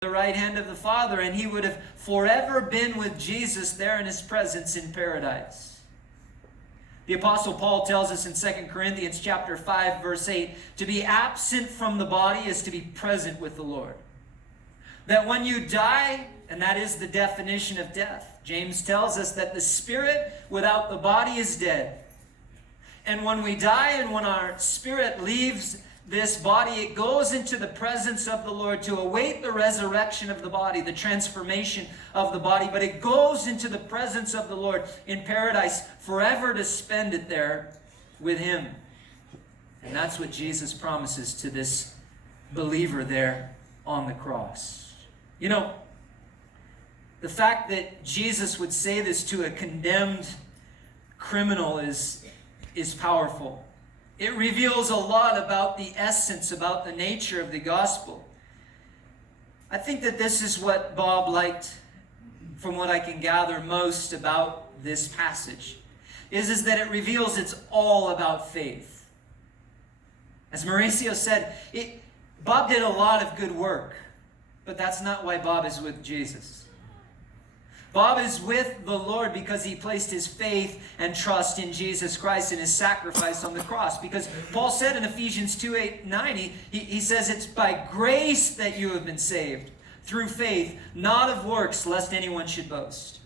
the right hand of the Father, and he would have forever been with Jesus there in his presence in paradise. The Apostle Paul tells us in 2 Corinthians chapter 5, verse 8, to be absent from the body is to be present with the Lord. That when you die, and that is the definition of death, James tells us that the spirit without the body is dead. And when we die and when our spirit leaves this body, it goes into the presence of the Lord to await the resurrection of the body, the transformation of the body. But it goes into the presence of the Lord in paradise forever to spend it there with him. And that's what Jesus promises to this believer there on the cross. You know, the fact that Jesus would say this to a condemned criminal is powerful. It reveals a lot about the essence, about the nature of the gospel. I think that this is what Bob liked, from what I can gather most about this passage, is that it reveals it's all about faith. As Mauricio said, Bob did a lot of good work, but that's not why Bob is with Jesus. Bob is with the Lord because he placed his faith and trust in Jesus Christ and his sacrifice on the cross. Because Paul said in Ephesians 2:8-9, he says it's by grace that you have been saved, through faith, not of works, lest anyone should boast.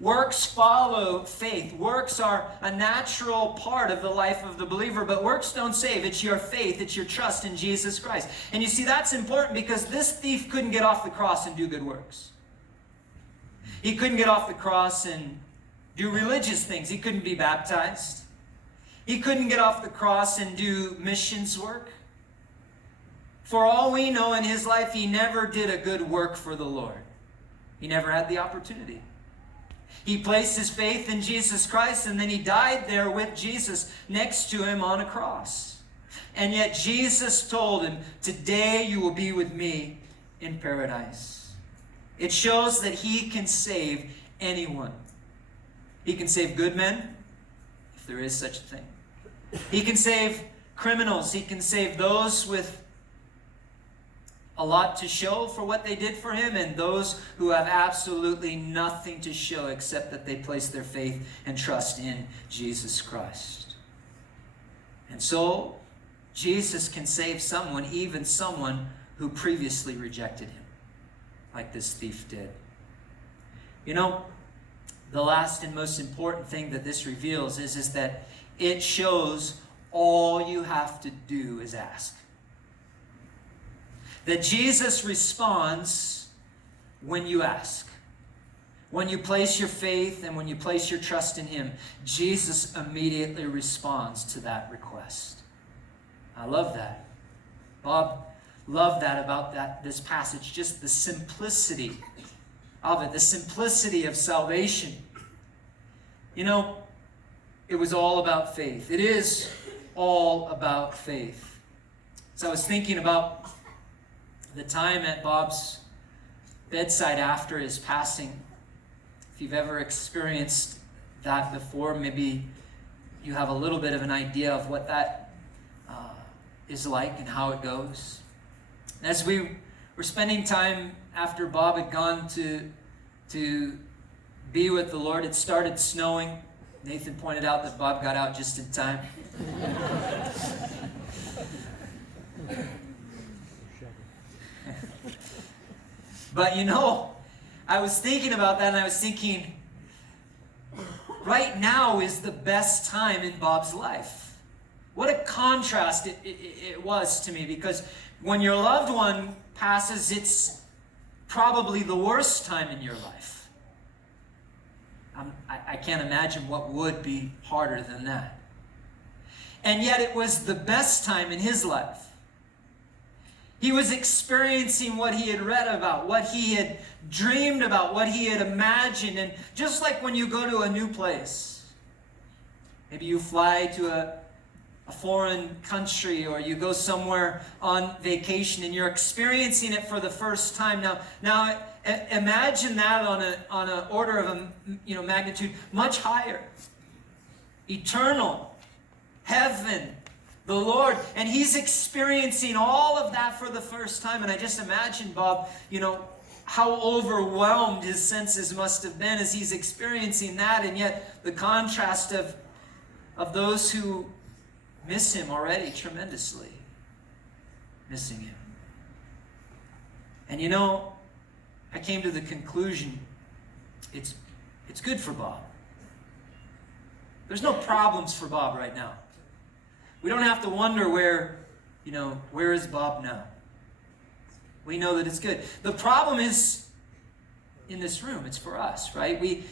Works follow faith. Works are a natural part of the life of the believer, but works don't save. It's your faith, it's your trust in Jesus Christ. And you see, that's important because this thief couldn't get off the cross and do good works. He couldn't get off the cross and do religious things. He couldn't be baptized. He couldn't get off the cross and do missions work. For all we know in his life, he never did a good work for the Lord. He never had the opportunity. He placed his faith in Jesus Christ, and then he died there with Jesus next to him on a cross. And yet Jesus told him, today you will be with me in paradise. It shows that he can save anyone. He can save good men, if there is such a thing. He can save criminals. He can save those with a lot to show for what they did for him, and those who have absolutely nothing to show except that they place their faith and trust in Jesus Christ. And so, Jesus can save someone, even someone who previously rejected him, like this thief did. You know, the last and most important thing that this reveals is that it shows all you have to do is ask. That Jesus responds when you ask. When you place your faith and when you place your trust in him, Jesus immediately responds to that request. I love that. Bob loved that about this passage, just the simplicity of it, the simplicity of salvation. You know, it was all about faith. It is all about faith. So I was thinking about the time at Bob's bedside after his passing. If you've ever experienced that before, maybe you have a little bit of an idea of what that is like and how it goes. As we were spending time after Bob had gone to be with the Lord, it started snowing. Nathan pointed out that Bob got out just in time. But you know, I was thinking about that, and I was thinking, right now is the best time in Bob's life. What a contrast it was to me, because when your loved one passes, it's probably the worst time in your life. I can't imagine what would be harder than that. And yet it was the best time in his life. He was experiencing what he had read about, what he had dreamed about, what he had imagined. And just like when you go to a new place, maybe you fly to a foreign country, or you go somewhere on vacation and you're experiencing it for the first time. Now imagine that on an order of magnitude much higher. Eternal, heaven, the Lord, and he's experiencing all of that for the first time. And I just imagine, Bob, how overwhelmed his senses must have been as he's experiencing that, and yet the contrast of those who miss him already tremendously. Missing him. And I came to the conclusion it's good for Bob. There's no problems for Bob right now. We don't have to wonder where is Bob now. We know that it's good. The problem is in this room. It's for us, right?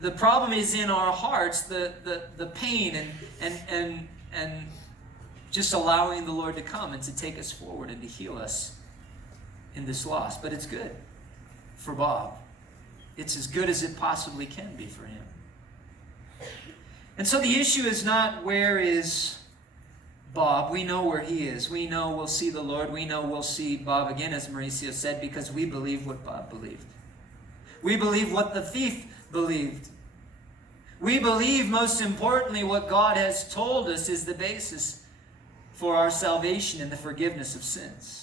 The problem is in our hearts, the pain and just allowing the Lord to come and to take us forward and to heal us in this loss. But it's good for Bob. It's as good as it possibly can be for him. And so the issue is not where is Bob. We know where he is. We know we'll see the Lord. We know we'll see Bob again, as Mauricio said, because we believe what Bob believed. We believe what the thief believed. We believe, most importantly, what God has told us is the basis for our salvation and the forgiveness of sins.